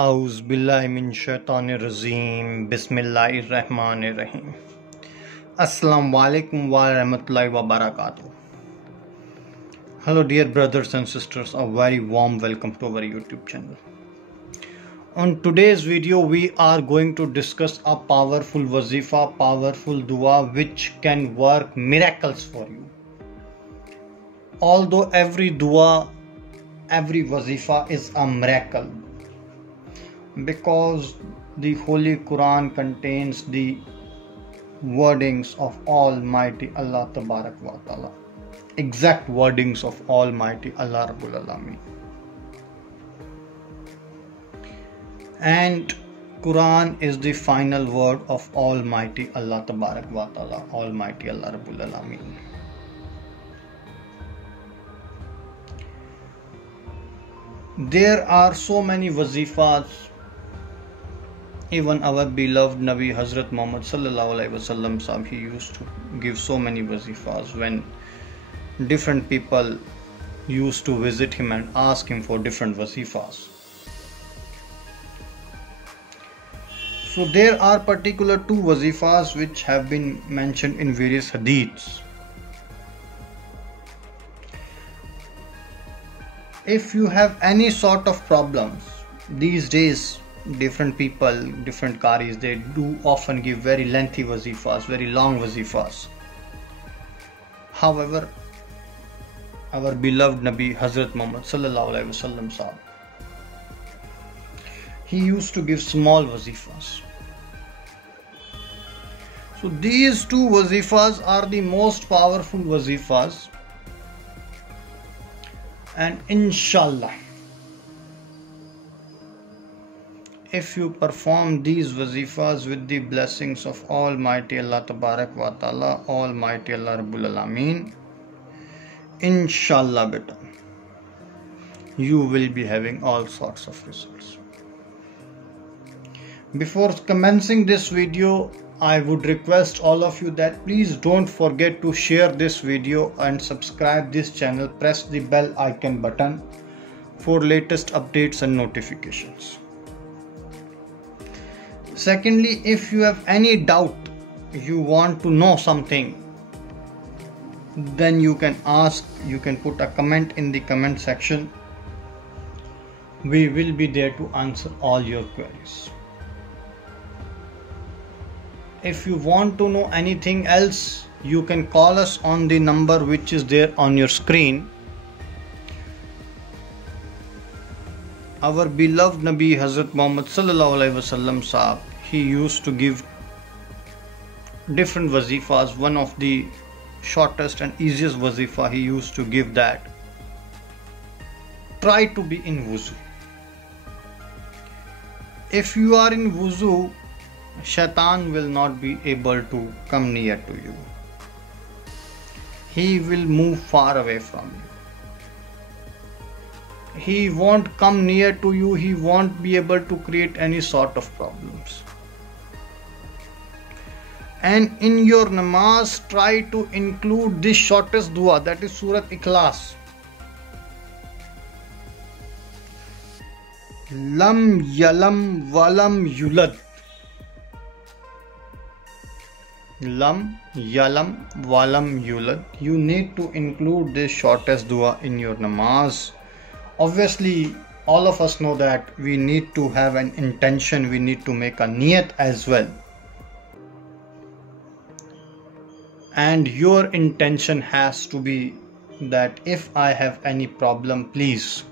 आउज़ बिल्लाहि मिन शैतानिर रजीम बिस्मिल्लाहिर रहमानिर रहीम। Assalamu alaikum wa rahmatullahi wa barakatuh. Hello dear brothers and sisters, a very warm welcome to our YouTube channel. On today's video we are going to discuss a powerful wazifa, powerful dua which can work miracles for you. Although every dua, every wazifa is a miracle, because the Holy Quran contains the wordings of Almighty Allah Tabarak wa Ta'ala, exact wordings of Almighty Allah Rabbul Alameen. And Quran is the final word of Almighty Allah Tabarak wa Ta'ala, Almighty Allah Rabbul Alameen. There are so many wazifas. Even our beloved Nabi Hazrat Muhammad Sallallahu Alaihi Wasallam Sahib, he used to give so many wazifas when different people used to visit him and ask him for different wazifas. So there are particular two wazifas which have been mentioned in various hadiths. If you have any sort of problems, these days different people, different qaris, they do often give very lengthy wazifas, very long wazifas. However, our beloved Nabi Hazrat Muhammad Sallallahu Alaihi Wasallam Sahib, he used to give small wazifas. So these two wazifas are the most powerful wazifas, and inshallah, if you perform these wazifas with the blessings of Almighty Allah Tabarak wa Ta'ala, Almighty Allah Rabbul Alameen, inshallah beta, you will be having all sorts of results. Before commencing this video, I would request all of you that please don't forget to share this video and subscribe this channel. Press the bell icon button for latest updates and notifications. Secondly, if you have any doubt, you want to know something, then you can ask, you can put a comment in the comment section. We will be there to answer all your queries. If you want to know anything else, you can call us on the number which is there on your screen. Our beloved Nabi Hazrat Muhammad Sallallahu Alaihi Wasallam Sahib, he used to give different wazifas. One of the shortest and easiest wazifa he used to give that: try to be in wuzu. If you are in wuzu, Shaitan will not be able to come near to you. He will move far away from you. He won't come near to you. He won't be able to create any sort of problems. And in your namaz, try to include this shortest dua, that is Surah Ikhlas. Lam yalam walam yulad. Lam yalam walam yulad. You need to include this shortest dua in your namaz. Obviously, all of us know that we need to have an intention, we need to make a niyat as well. And your intention has to be that if I have any problem, please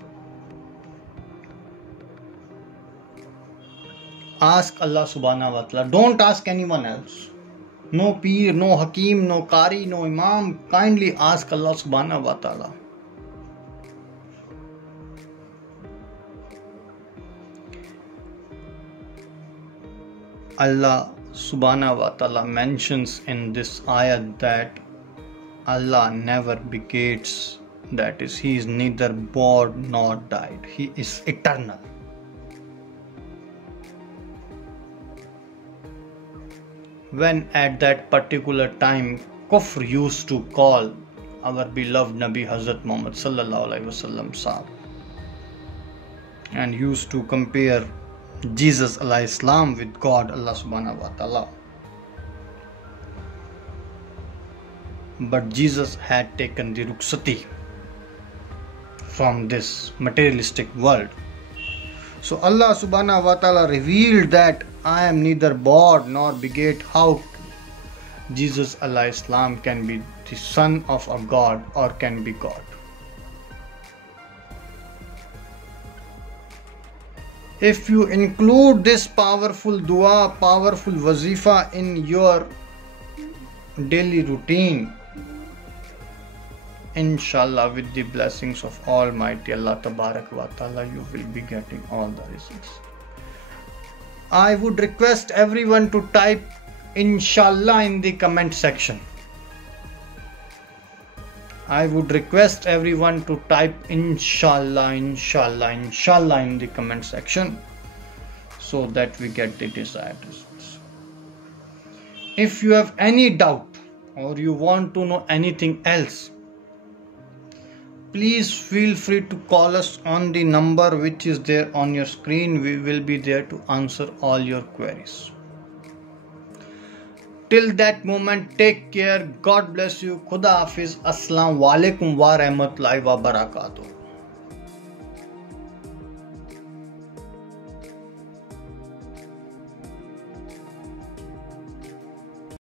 ask Allah Subhanahu wa Ta'ala. Don't ask anyone else. No Peer, no Hakim, no Qari, no Imam. Kindly ask Allah Subhanahu wa Ta'ala. Allah Subhanahu wa Ta'ala mentions in this ayat that Allah never begates, that is, He is neither born nor died. He is eternal. When at that particular time Kufr used to call our beloved Nabi Hazrat Muhammad Sallallahu Alaihi Wasallam Sahib, and used to compare Jesus alayhi salam with God, Allah subhanahu wa ta'ala. But Jesus had taken the rukhsati from this materialistic world. So Allah subhanahu wa ta'ala revealed that I am neither born nor beget. How Jesus alayhi salam can be the son of a God or can be God? If you include this powerful dua, powerful wazifa in your daily routine, inshallah, with the blessings of Almighty Allah Tabarak wa Ta'ala, you will be getting all the results. I would request everyone to type inshallah in the comment section. I would request everyone to type inshallah in the comment section so that we get the desired results. If you have any doubt or you want to know anything else, please feel free to call us on the number which is there on your screen. We will be there to answer all your queries. Till that moment, take care. God bless you. Khuda Hafiz. Assalamu alaikum wa rahmatullahi wa barakatuh.